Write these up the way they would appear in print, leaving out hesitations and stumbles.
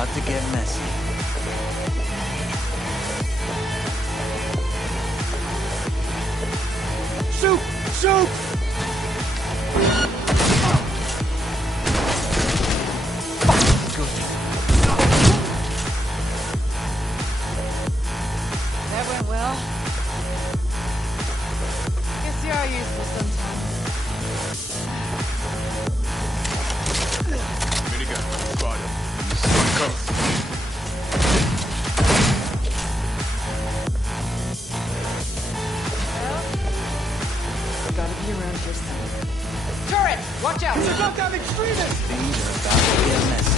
about to get messy. Shoot! Shoot! That went well. Guess you are useful sometimes. Minigun, spotted. Come. Well, I gotta be around here somewhere. Turret! Watch out! It's a lockdown extremist! Things are about to get messy.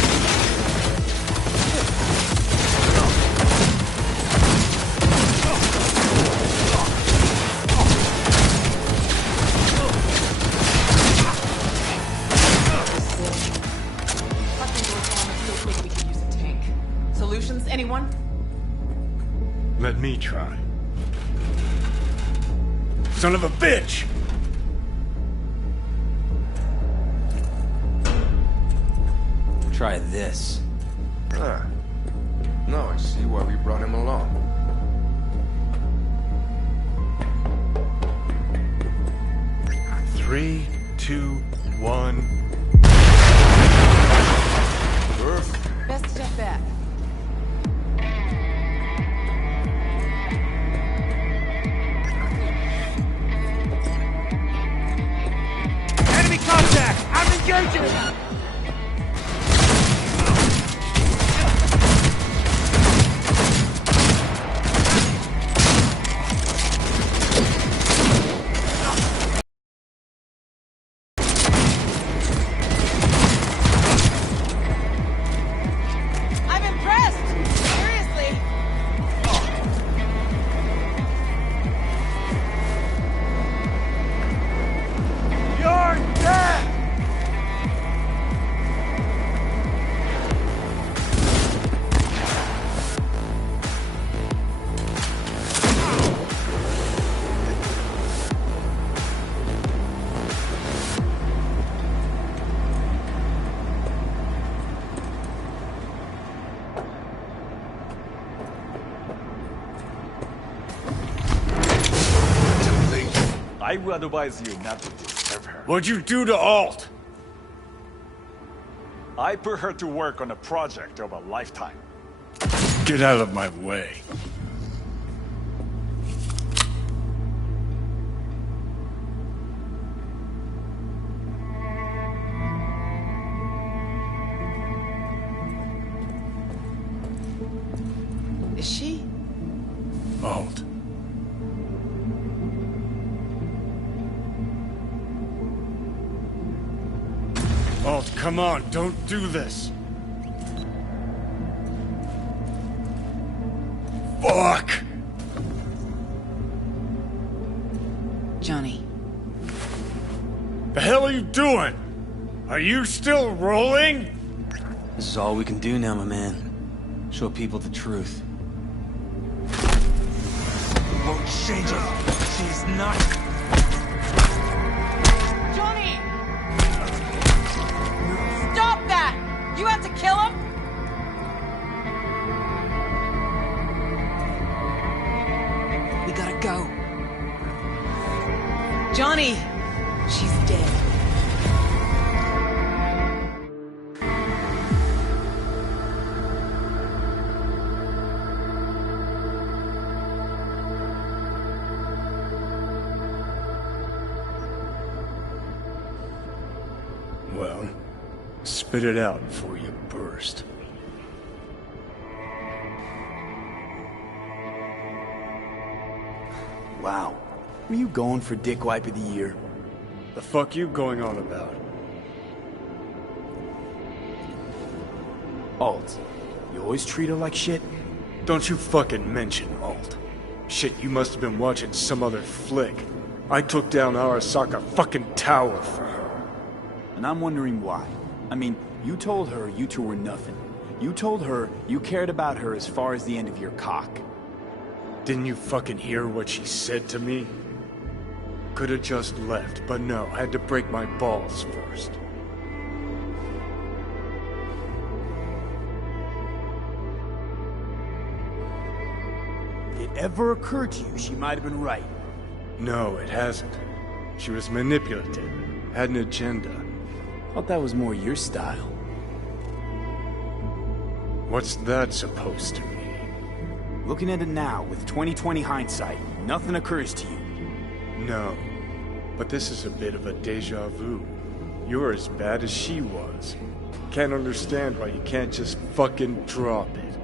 Solutions, anyone? Let me try. Son of a bitch! Try this. Ah. Now I see why we brought him along. Three, two, one. Perfect. Best step back. Enemy contact! I'm engaging! I'm impressed! Seriously! You're dead! I would advise you not to disturb her. What'd you do to Alt? I put her to work on a project of a lifetime. Get out of my way. Is she? Alt. Alt, come on, don't do this. Fuck! Johnny. The hell are you doing? Are you still rolling? This is all we can do now, my man. Show people the truth. Won't change it. She's not. Johnny! Stop that! You have to kill him? We gotta go. Johnny! She's dead. Well, spit it out before you burst. Wow. Were you going for Dick Wipe of the Year? The fuck you going on about? Alt, you always treat her like shit? Don't you fucking mention Alt. Shit, you must have been watching some other flick. I took down Arasaka fucking tower for her. And I'm wondering why. I mean, you told her you two were nothing. You told her you cared about her as far as the end of your cock. Didn't you fucking hear what she said to me? Could've just left, but no, I had to break my balls first. it ever occurred to you she might have been right? No, it hasn't. She was manipulative, had an agenda. Thought that was more your style. What's that supposed to mean? Looking at it now, with 20/20 hindsight, nothing occurs to you. No, but this is a bit of a deja vu. You're as bad as she was. Can't understand why you can't just fucking drop it.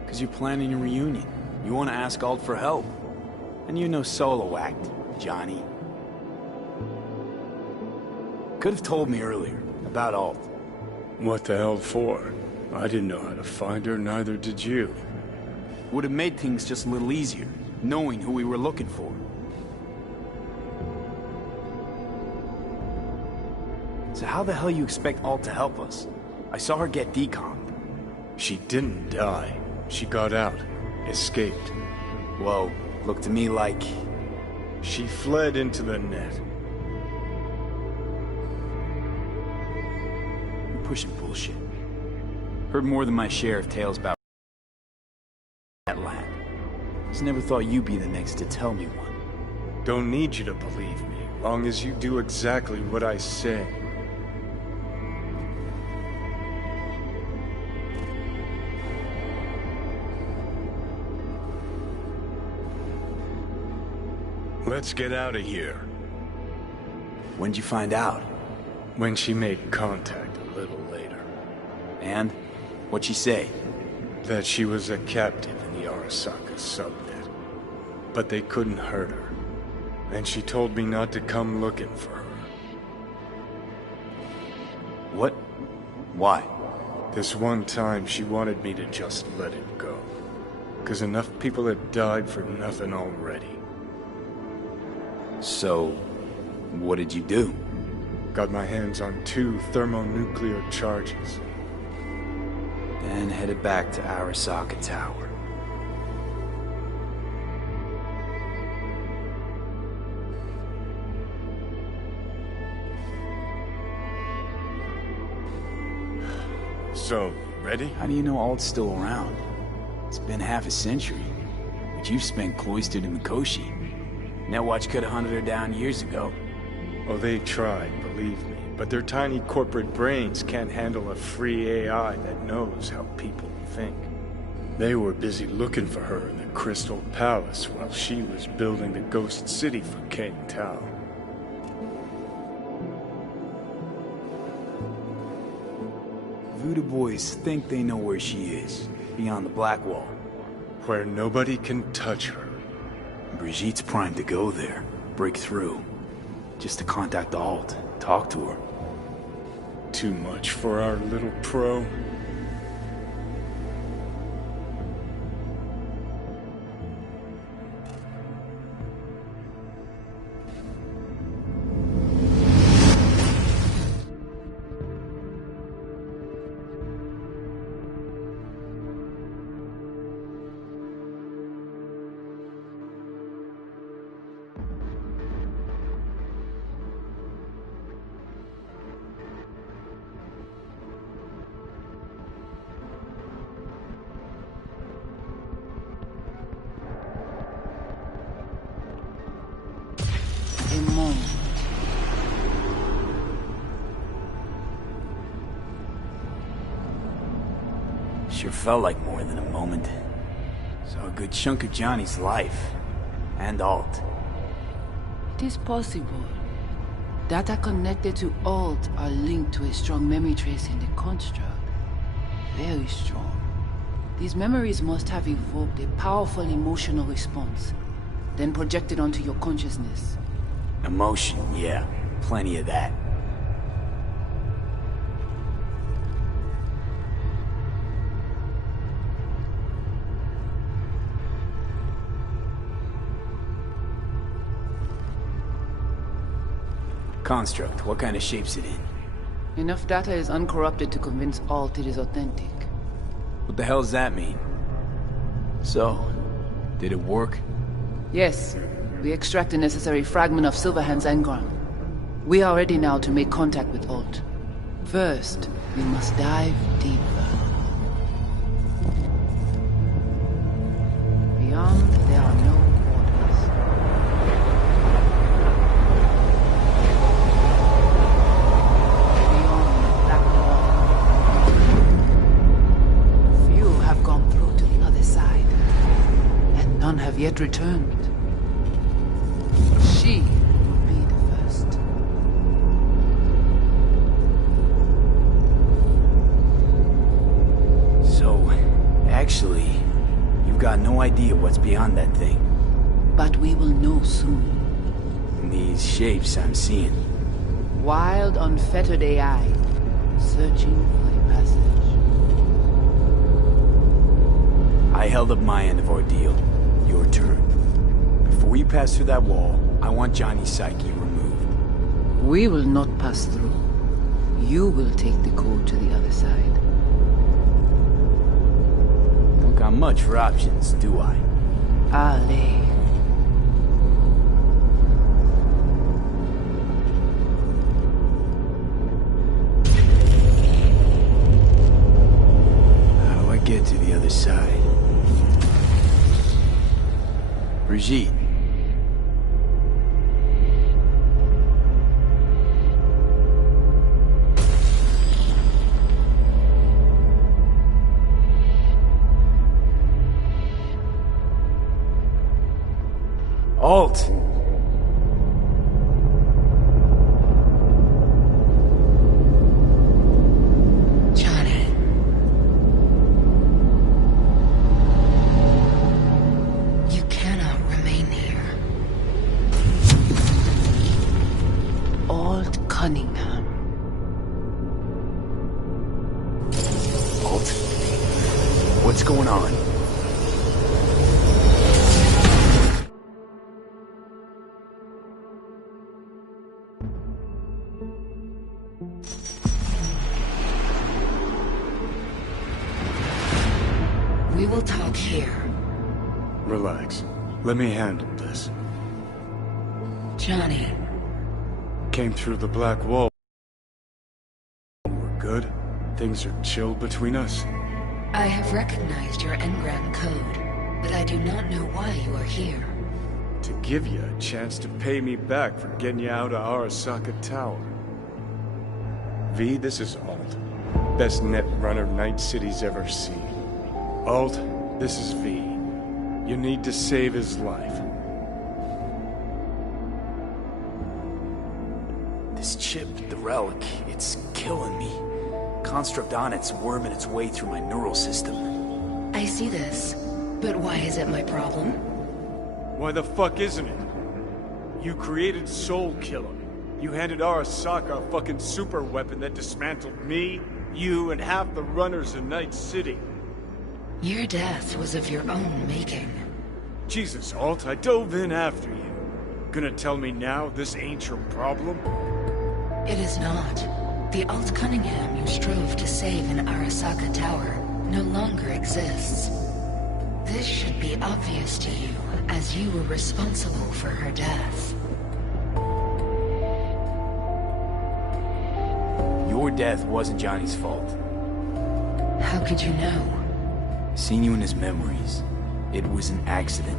Because you're planning a reunion. You want to ask Alt for help. And you're no solo act, Johnny. Could have told me earlier about Alt. What the hell for? I didn't know how to find her, neither did you. Would have made things just a little easier, knowing who we were looking for. So how the hell you expect Alt to help us? I saw her get decommed. She didn't die. She got out. Escaped. Whoa, looked to me like... She fled into the net. You're pushing bullshit. Heard more than my share of tales about that land. Just never thought you'd be the next to tell me one. Don't need you to believe me, long as you do exactly what I say. Let's get out of here. When'd you find out? When she made contact a little later. And? What'd she say? That she was a captive in the Arasaka subnet. But they couldn't hurt her. And she told me not to come looking for her. What? Why? This one time she wanted me to just let it go. 'Cause enough people had died for nothing already. So, what did you do? Got my hands on 2 thermonuclear charges. Then headed back to Arasaka Tower. So, ready? How do you know Alt's still around? It's been half a century, but you've spent cloistered in Mikoshi. Netwatch could have hunted her down years ago. Oh, they tried, believe me. But their tiny corporate brains can't handle a free AI that knows how people think. They were busy looking for her in the Crystal Palace while she was building the Ghost City for King Tao. Voodoo boys think they know where she is, beyond the Black Wall. Where nobody can touch her. Brigitte's primed to go there, break through. Just to contact Alt, talk to her. Too much for our little pro. A moment. Sure felt like more than a moment. Saw a good chunk of Johnny's life. And Alt. It is possible. Data connected to Alt are linked to a strong memory trace in the construct. Very strong. These memories must have evoked a powerful emotional response, then projected onto your consciousness. Emotion, yeah. Plenty of that. Construct, what kind of shape's it in? Enough data is uncorrupted to convince Alt it is authentic. What the hell does that mean? So, did it work? Yes, we extract the necessary fragment of Silverhand's engram. We are ready now to make contact with Alt. First, we must dive deeper. Beyond yet returned. She will be the first. So, actually, you've got no idea what's beyond that thing. But we will know soon. In these shapes I'm seeing. Wild, unfettered AI, searching for a passage. I held up my end of our deal. Your turn. Before you pass through that wall, I want Johnny's psyche removed. We will not pass through. You will take the code to the other side. Don't got much for options, do I? Ale. How do I get to the other side? Brigitte. Alt! Johnny. You cannot remain here. Alt Cunningham. Alt? What's going on? We will talk here. Relax. Let me handle this. Johnny. Came through the black wall. We're good. Things are chill between us. I have recognized your engram code, but I do not know why you are here. To give you a chance to pay me back for getting you out of Arasaka Tower. V, this is Alt. Best net runner Night City's ever seen. Alt, this is V. You need to save his life. This chip, the relic, it's killing me. Construct on it's worming its way through my neural system. I see this, but why is it my problem? Why the fuck isn't it? You created Soul Killer. You handed Arasaka a fucking super weapon that dismantled me, you, and half the runners in Night City. Your death was of your own making. Jesus, Alt, I dove in after you. Gonna tell me now this ain't your problem? It is not. The Alt Cunningham you strove to save in Arasaka Tower no longer exists. This should be obvious to you, as you were responsible for her death. Your death wasn't Johnny's fault. How could you know? Seen you in his memories. It was an accident.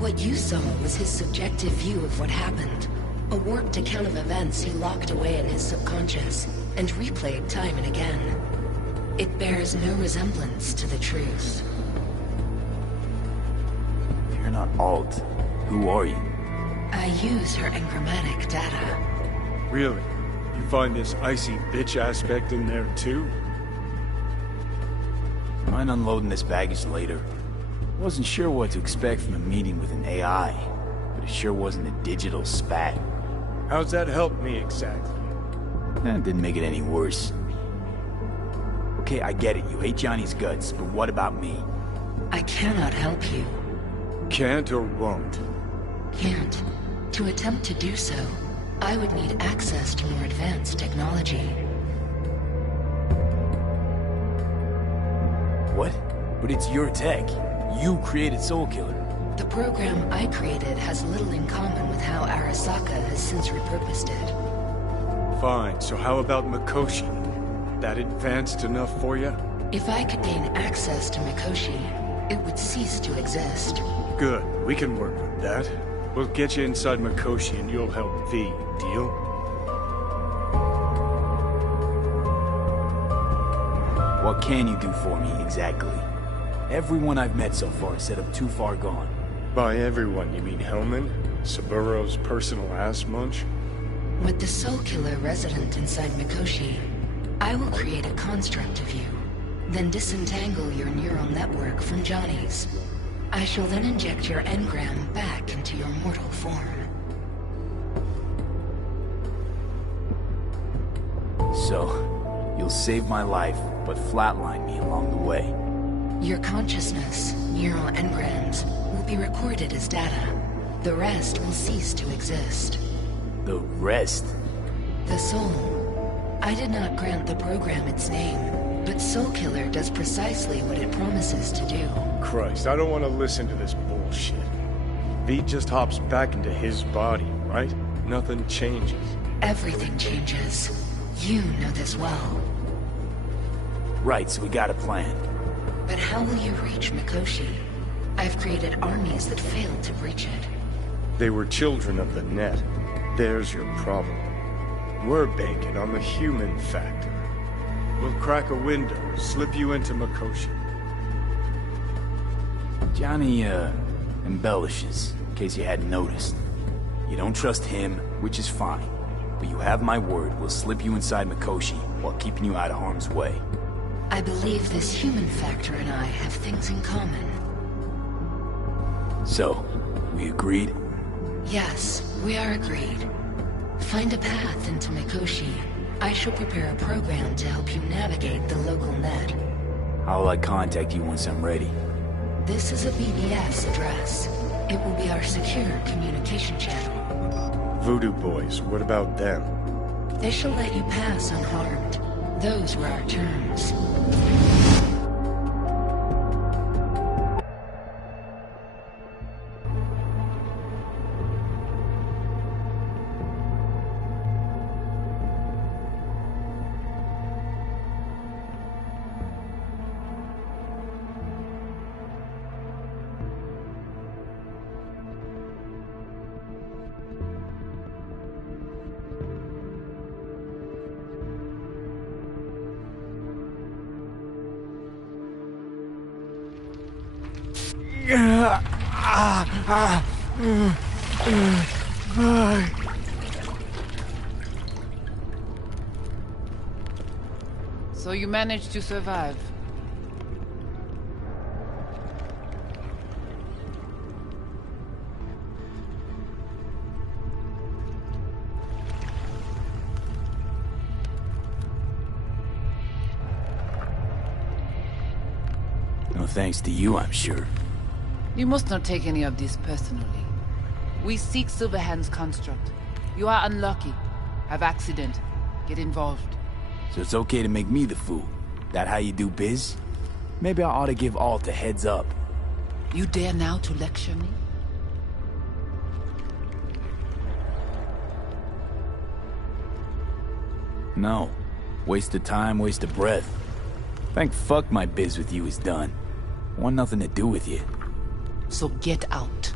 What you saw was his subjective view of what happened. A warped account of events he locked away in his subconscious and replayed time and again. It bears no resemblance to the truth. If you're not Alt, who are you? I use her engrammatic data. Really? You find this icy bitch aspect in there too? Mind unloading this baggage later. Wasn't sure what to expect from a meeting with an AI, but it sure wasn't a digital spat. How's that help me exactly? That didn't make it any worse. Okay, I get it. You hate Johnny's guts, but what about me? I cannot help you. Can't or won't? Can't. To attempt to do so, I would need access to more advanced technology. What? But it's your tech. You created Soul Killer. The program I created has little in common with how Arasaka has since repurposed it. Fine, so how about Mikoshi? That advanced enough for you? If I could gain access to Mikoshi, it would cease to exist. Good, we can work with that. We'll get you inside Mikoshi and you'll help V, deal? What can you do for me, exactly? Everyone I've met so far said I'm too far gone. By everyone, you mean Hellman? Saburo's personal ass munch? With the Soul Killer resident inside Mikoshi, I will create a construct of you, then disentangle your neural network from Johnny's. I shall then inject your engram back into your mortal form. So, you'll save my life, but flatline me along the way. Your consciousness, neural engrams, will be recorded as data. The rest will cease to exist. The rest? The soul. I did not grant the program its name, but Soul Killer does precisely what it promises to do. Christ, I don't want to listen to this bullshit. V just hops back into his body, right? Nothing changes. Everything changes. You know this well. Right, so we got a plan. But how will you reach Mikoshi? I've created armies that failed to breach it. They were children of the net. There's your problem. We're banking on the human factor. We'll crack a window, slip you into Mikoshi. Johnny, embellishes, in case you hadn't noticed. You don't trust him, which is fine. But you have my word, we'll slip you inside Mikoshi while keeping you out of harm's way. I believe this human factor and I have things in common. So, we agreed? Yes, we are agreed. Find a path into Mikoshi. I shall prepare a program to help you navigate the local net. How will I contact you once I'm ready? This is a BBS address. It will be our secure communication channel. Voodoo boys, what about them? They shall let you pass unharmed. Those were our terms. So you managed to survive. No thanks to you, I'm sure. You must not take any of this personally. We seek Silverhand's construct. You are unlucky. Have accident. Get involved. So it's okay to make me the fool. That how you do biz? Maybe I ought to give Alt a heads up. You dare now to lecture me? No. Waste of time, waste of breath. Thank fuck my biz with you is done. Want nothing to do with you. So get out.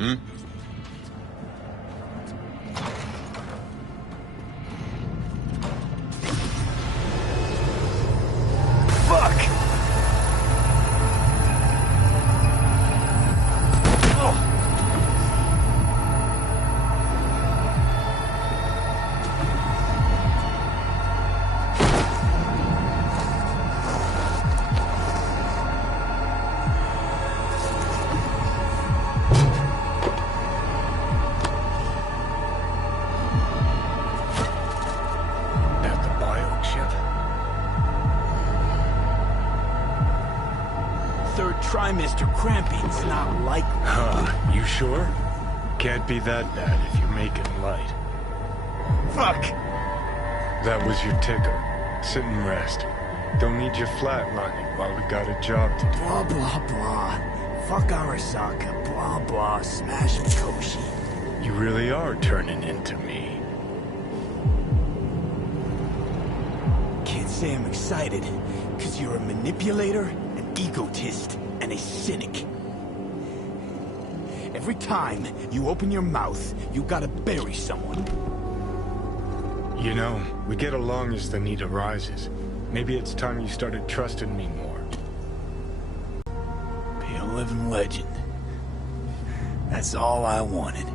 Hmm? Trimester cramping's not likely. Huh, you sure? Can't be that bad if you're making light. Fuck! That was your ticker. Sit and rest. Don't need you flatlining while we got a job to do. Blah, blah, blah. Fuck Arasaka. Blah, blah. Smash Mikoshi. You really are turning into me. Can't say I'm excited, because you're a manipulator, an egotist, and a cynic. Every time you open your mouth, you gotta bury someone. You know, we get along as the need arises. Maybe it's time you started trusting me more. Be a living legend. That's all I wanted.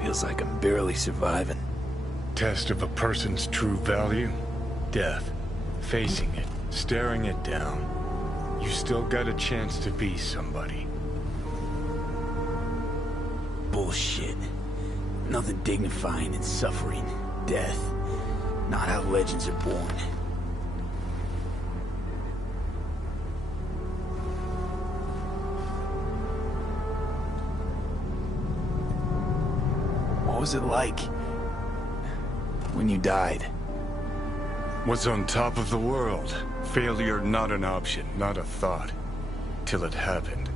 Feels like I'm barely surviving. Test of a person's true value? Death. Facing it, staring it down. You still got a chance to be somebody. Bullshit. Nothing dignifying in suffering, death. Not how legends are born. What was it like when you died? Was on top of the world. Failure not an option, not a thought. Till it happened.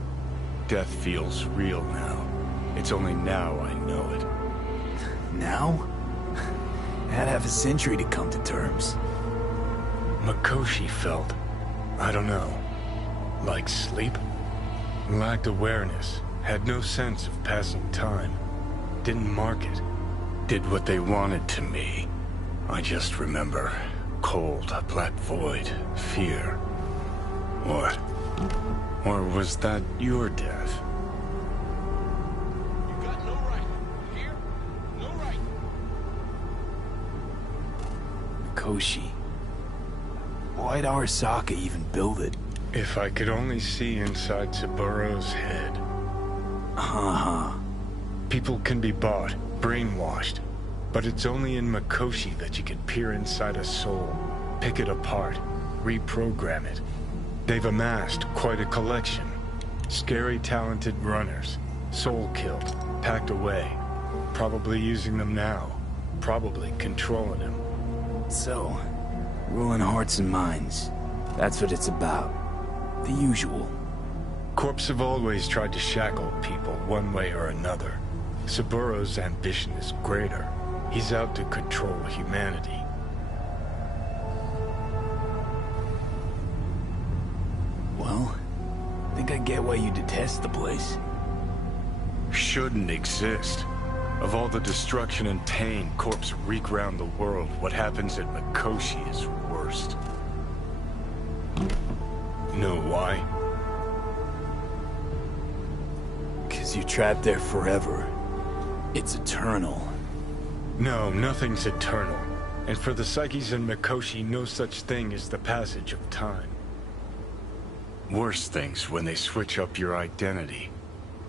Death feels real now. It's only now I know it. Now? I had half a century to come to terms. Mikoshi felt, I don't know, like sleep? Lacked awareness, had no sense of passing time. Didn't mark it. Did what they wanted to me. I just remember. Cold, black void, fear. What? Or was that your death? You got no right. Here? No right. Mikoshi. Why'd Arasaka even build it? If I could only see inside Saburo's head. People can be bought, brainwashed. But it's only in Mikoshi that you can peer inside a soul, pick it apart, reprogram it. They've amassed quite a collection. Scary, talented runners, soul-killed, packed away. Probably using them now, probably controlling them. So, ruling hearts and minds. That's what it's about. The usual. Corps have always tried to shackle people one way or another. Saburo's ambition is greater. He's out to control humanity. Well, I think I get why you detest the place. Shouldn't exist. Of all the destruction and pain Corps wreak round the world, what happens at Mikoshi is worst. Know why? 'Cause you're trapped there forever. It's eternal. No, nothing's eternal. And for the psyches in Mikoshi, no such thing as the passage of time. Worse things when they switch up your identity,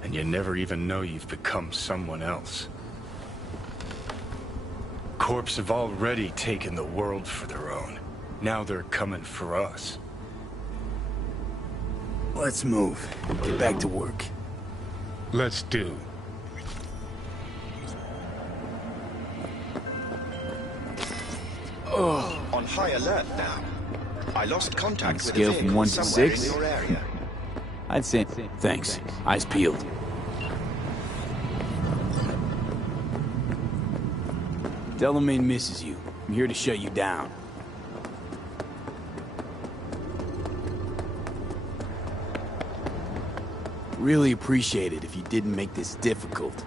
and you never even know you've become someone else. Corps have already taken the world for their own. Now they're coming for us. Let's move. Get back to work. Let's do. On high alert now. I lost contact with a Scale from vehicle 1 to somewhere 6? in your area. I'd say thanks. Eyes peeled. Delamain misses you. I'm here to shut you down. Really appreciate it if you didn't make this difficult.